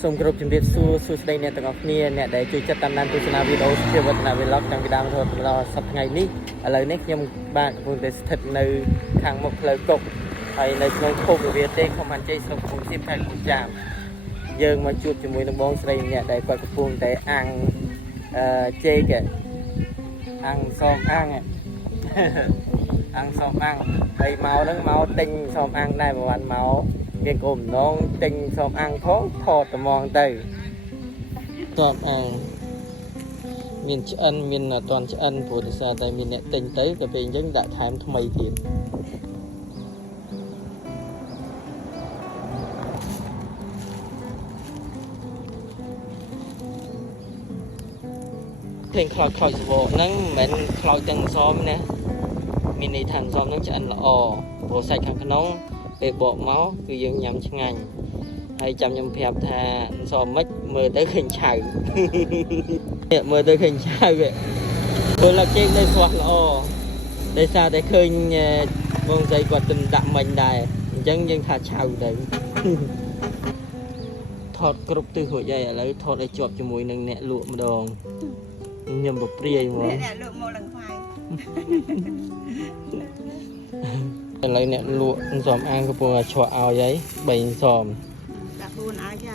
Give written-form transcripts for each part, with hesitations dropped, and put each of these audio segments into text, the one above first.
សូមគោរពជំរាបសួរសួស្តីអ្នកទាំងអស់គ្នាអ្នកដែលជួយចាត់តាមដានទស្សនាវីដេអូជាវឌ្ឍន Vlog តាំងពីដើមរហូតដល់សប្តាហ៍ថ្ងៃនេះឥឡូវនេះខ្ញុំបាទកំពុងតែស្ថិតនៅខាងមុខផ្លូវកុកហើយនៅក្នុងភូមិវាទេខំបានជ័យស្រុកកំពង់សៀមខេត្តកំពង់ចាមយើងមកជួបជាមួយនឹងបងស្រីម្នាក់ដែលគាត់កំពុងតែអាំងចេកអាំងសមអាំងអាំងសមអាំងហើយមកហ្នឹងមកទិញសមអាំងដែរប្រហែលមកមានគោលបំណងទិញសមអាំងផងថតត្មងទៅសមអាំងមានឆ្អិនមានអត់ទាន់ឆ្អិនព្រោះដោយសារតែមានអ្នកទិញទៅទៅពេលអញ្ចឹងដាក់ថែមថ្មីទៀតភ្លេងខ្លោចសវកហ្នឹងមិនមែនខ្លោចទាំងសមណាមានន័យថាសមហ្នឹងឆ្អិនល្អព្រោះសាច់ខាងក្នុងពេលបកមកគឺយើងញ៉ាំឆ្ងាញ់ហើយចាំខ្ញុំប្រាប់ថាសមមិនមើលទៅឃើញឆៅនេះមើលទៅឃើញឆៅធ្វើឡាចេកនៅស្រស់ល្អដោយសារតែឃើញបងស្រីគាត់ទៅដាក់មិញដែរអញ្ចឹងយើងថាឆៅទៅថតគ្រប់ទិសរួចហើយឥឡូវថតឲ្យជាប់ជាមួយនឹងអ្នកលក់ម្ដងខ្ញុំប្រព្រាយហ្មងអ្នកលក់មកឡើងខ្វាយឥឡូវអ្នកលក់សមអាងកំពុងតែឆក់ឲ្យហើយ3សមដាក់4ឲ្យចា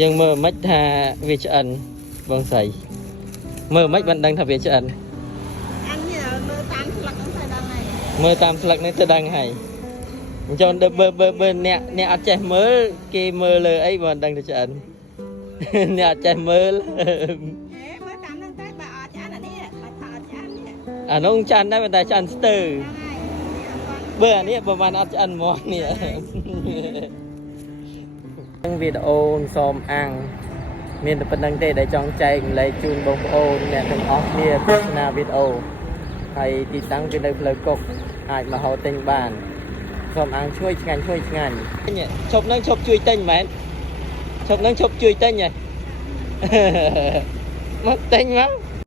យើងមើលមិនថាវាឆ្អិនបងស្រីមើលមិនបានដឹងថាវាឆ្អិនអាននេះមើលតាមស្លឹកហ្នឹងទៅដឹងហើយមើលតាមស្លឹកនេះទៅដឹងហើយអញ្ចឹងបើអ្នកអត់ចេះមើលគេមើលលើអីបើមិនដឹងថាឆ្អិនអ្នកអត់ចេះមើលមើលតាមហ្នឹងទៅបើអត់ឆ្អិនអានេះបើថាអត់ឆ្អិននេះអានោះឆ្អិនដែរតែឆ្អិនស្ទើរបើអានេះបើបានអត់ឆ្អិនហ្មងនេះវីដេអូសមអាំងមានតែប៉ុណ្្នឹងទេដែលចង់ចែកម្លែកជូនបងប្អូនអ្នកទាំងអស់គ្នាទស្សនាវីដេអូហើយទីតាំងគឺនៅផ្លូវកុកអាចមកហៅទិញបានសមអាំងជួយឆ្ងាញ់ឈប់នឹងឈប់ជួយទិញមែនឈប់នឹងឈប់ជួយទិញហ៎មកទិញមក